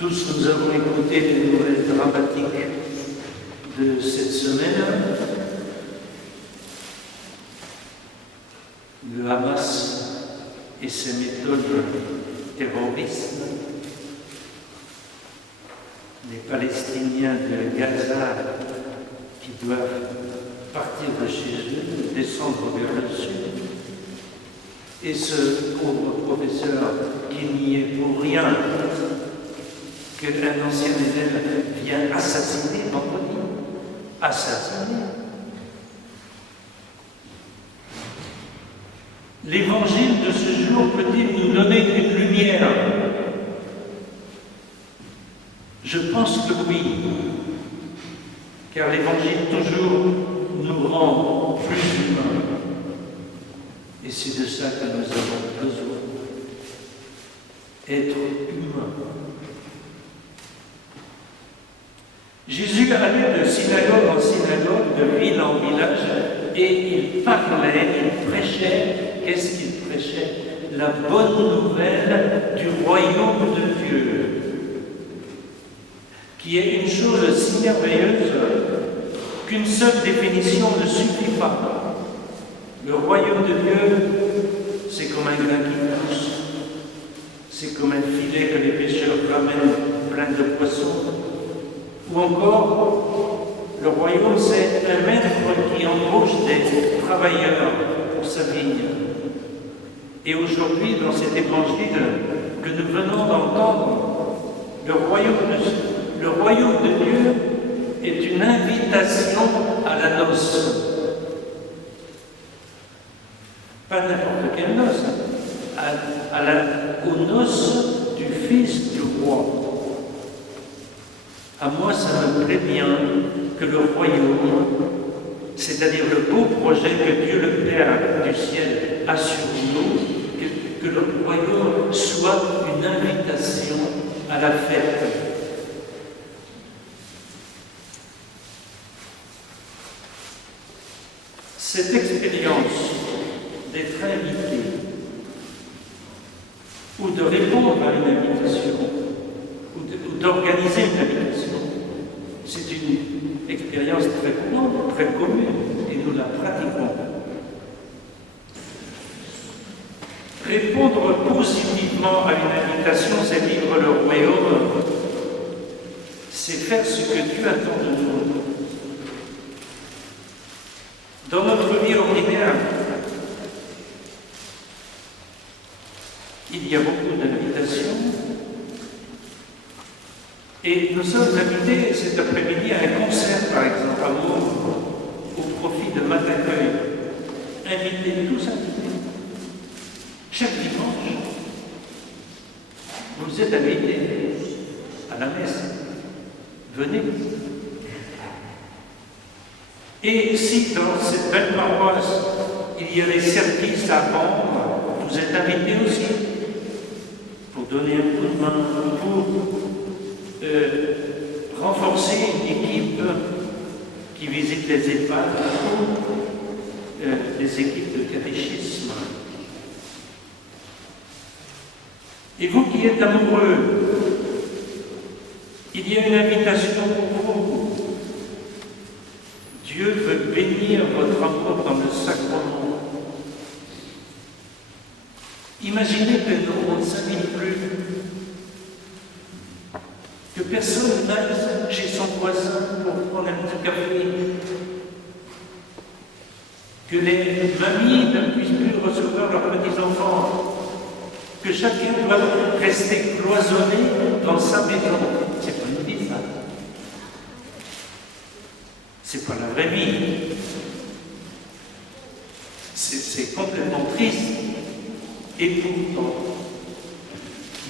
Tous nous avons écouté les nouvelles dramatiques de cette semaine. Le Hamas et ses méthodes terroristes, les Palestiniens de Gaza qui doivent partir de chez eux, descendre vers le sud, et ce pauvre professeur qui n'y est pour rien, qu'un ancien élève vient assassiner vendredi. Assassiner. L'évangile de ce jour peut-il nous donner une lumière? Je pense que oui, car l'évangile toujours nous rend plus humains. Et c'est de ça que nous avons besoin. Être humain. Jésus allait de synagogue en synagogue, de ville en village, et il parlait, il prêchait. Qu'est-ce qu'il prêchait? La bonne nouvelle du royaume de Dieu, qui est une chose si merveilleuse qu'une seule définition ne suffit pas. Le royaume de Dieu, c'est comme un grain qui pousse, c'est comme un filet que les pêcheurs ramènent plein de poissons, ou encore, le royaume, c'est un maître qui embauche des travailleurs pour sa vigne. Et aujourd'hui, dans cet évangile que nous venons d'entendre, le royaume de Dieu est une invitation à la noce. Pas n'importe quelle noce, aux noces du Fils du roi. À moi, ça me plaît bien que le royaume, c'est-à-dire le beau projet que Dieu le Père du ciel a sur nous, que le royaume soit une invitation à la fête. Cette expérience d'être invité ou de répondre à une invitation ou d'organiser une invitation, c'est une expérience très courante, très commune, et nous la pratiquons. Répondre positivement à une invitation, c'est vivre le royaume, c'est faire ce que Dieu attend de nous. Dans notre vie ordinaire, il y a beaucoup d'invitations, et nous sommes invités cet après-midi à un concert, par exemple, à Meaux, au profit de Mataccueil. Invités, tous invités. Chaque dimanche, vous êtes invités à la messe. Venez. Et si dans cette belle paroisse, il y a les services à rendre, vous êtes invités aussi pour donner un coup de main, pour renforcer une équipe qui visite les EHPAD, les équipes de catéchisme. Et vous qui êtes amoureux, il y a une invitation pour vous. Dieu veut bénir votre amour dans le sacrement. Imaginez que on ne s'invite plus, que personne n'aille chez son voisin pour prendre un petit café, que les mamies ne puissent plus recevoir leurs petits-enfants, que chacun doit rester cloisonné dans sa maison. C'est pas une vie, ça. C'est pas la vraie vie. C'est complètement triste. Et pourtant,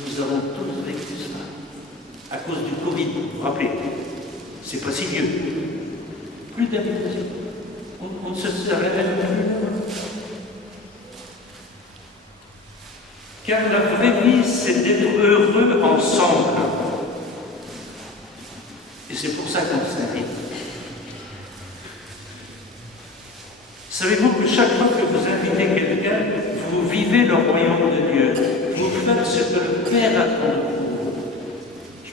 nous avons tous vécu ça. À cause du Covid, vous vous rappelez, c'est pas si vieux. Plus d'invitation. On ne se serait même plus. Car la vraie vie, c'est d'être heureux ensemble. Et c'est pour ça qu'on s'invite. Savez-vous que chaque fois que vous invitez quelqu'un, vous vivez le royaume de Dieu. Vous faites ce que le Père attend. Je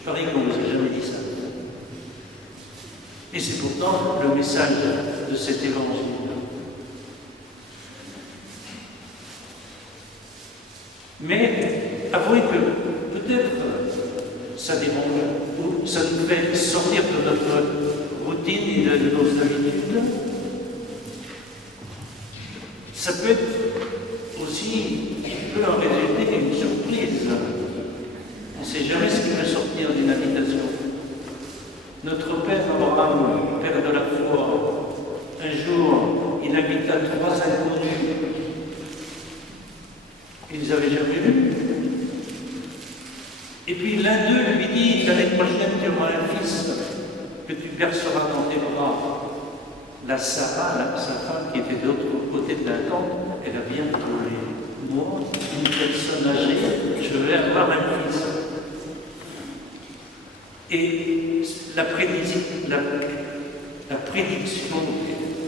c'est pourtant le message de cet évangile. Mais avouez que peut-être ça dérange, ou ça nous fait sortir de notre routine et de nos habitudes. Ça peut être aussi, il peut en résulter une surprise. On ne sait jamais ce qui peut sortir d'une invitation. Notre père Abraham, père de la foi, un jour, il invita 3 inconnus. Ils les avaient jamais vus. Et puis l'un d'eux lui dit, l'année prochaine, tu auras un fils que tu berceras dans tes bras. La Sarah, sa femme qui était de l'autre côté de la tente, elle a bien trouvé. Moi, une personne âgée, je vais avoir un fils. Et la prédiction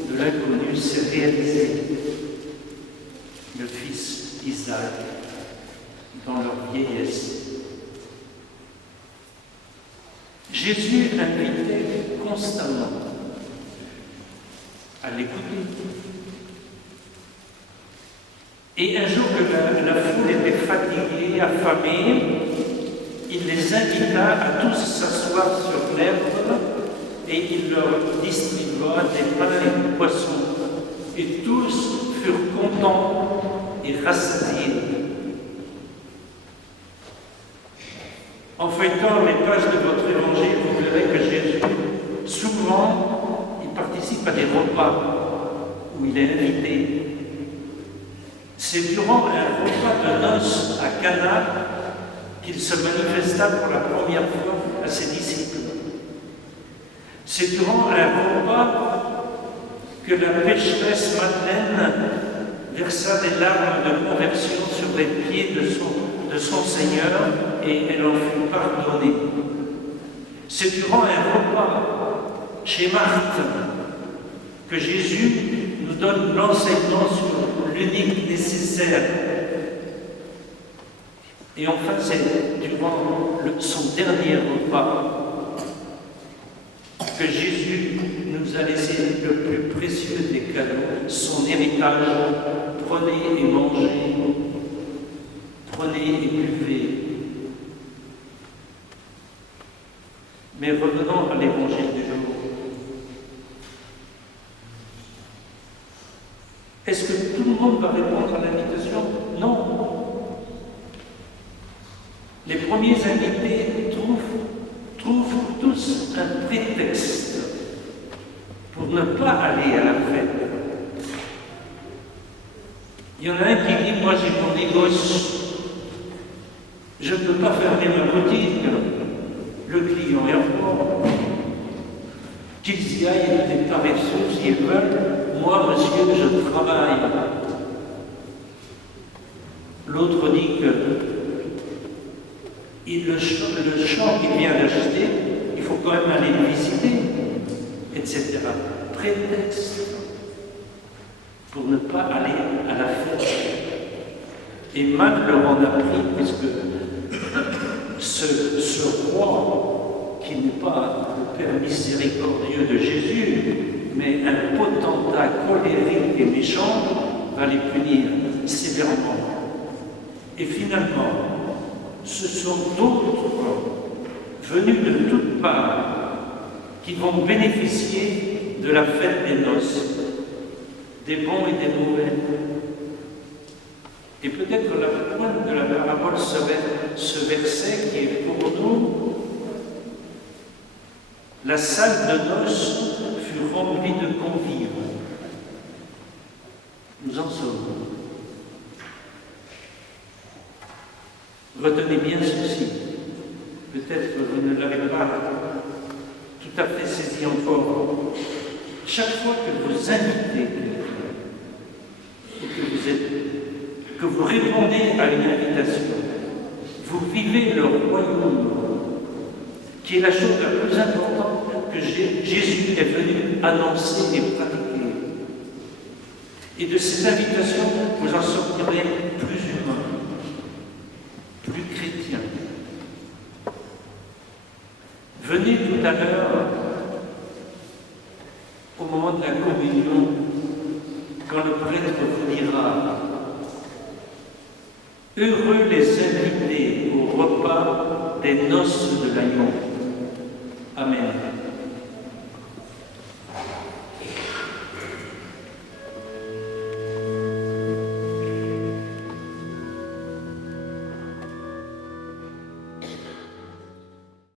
de l'inconnu s'est réalisée. Le fils Isaac, dans leur vieillesse. Jésus invitait constamment à l'écouter. Et un jour que la foule était fatiguée, affamée, il les invita à tous s'asseoir sur l'herbe et il leur distribua des pains et des poissons. Et tous furent contents et rassasiés. En feuilletant les pages de votre évangile, vous verrez que Jésus, souvent, il participe à des repas où il est invité. C'est durant un repas de noces à Cana qu'il se manifesta pour la première fois à ses disciples. C'est durant un repas que la pécheresse Madeleine versa des larmes de conversion sur les pieds de son Seigneur et elle en fut pardonnée. C'est durant un repas chez Marthe que Jésus nous donne l'enseignement sur l'unique nécessaire. Et enfin, c'est durant son dernier repas que Jésus nous a laissé le plus précieux des cadeaux, son héritage. Prenez et mangez, prenez et buvez. Mais revenons à l'évangile du jour. Est-ce que tout le monde va répondre à l'invitation? Non. Les premiers invités trouvent tous un prétexte pour ne pas aller à la fête. Il y en a un qui dit, moi j'ai mon négoce, je ne peux pas fermer ma boutique, le client est en port. Qu'ils y aillent des paresseux s'ils veulent, moi monsieur je travaille. L'autre dit que le champ qu'il vient d'acheter, il faut quand même aller le visiter, etc. Prétexte pour ne pas aller à la fête. Et Marc leur en a pris, puisque ce roi, qui n'est pas le Père miséricordieux de Jésus, mais un potentat colérique et méchant, va les punir sévèrement. Et finalement, ce sont d'autres venus de toutes parts qui vont bénéficier de la fête des noces, des bons et des mauvais. Et peut-être la pointe de la parabole, ce verset qui est pour nous, la salle de noces fut remplie de convives. Nous en sommes. Retenez bien ceci. Peut-être que vous ne l'avez pas tout à fait saisi encore. Chaque fois que vous invitez et que vous répondez à une invitation, vous vivez le royaume, qui est la chose la plus importante que Jésus est venu annoncer et pratiquer. Et de cette invitation, vous en sortirez plus humain, plus chrétien. Venez tout à l'heure moment de la communion, quand le prêtre vous dira « Heureux les invités au repas des noces de l'agneau ». Amen.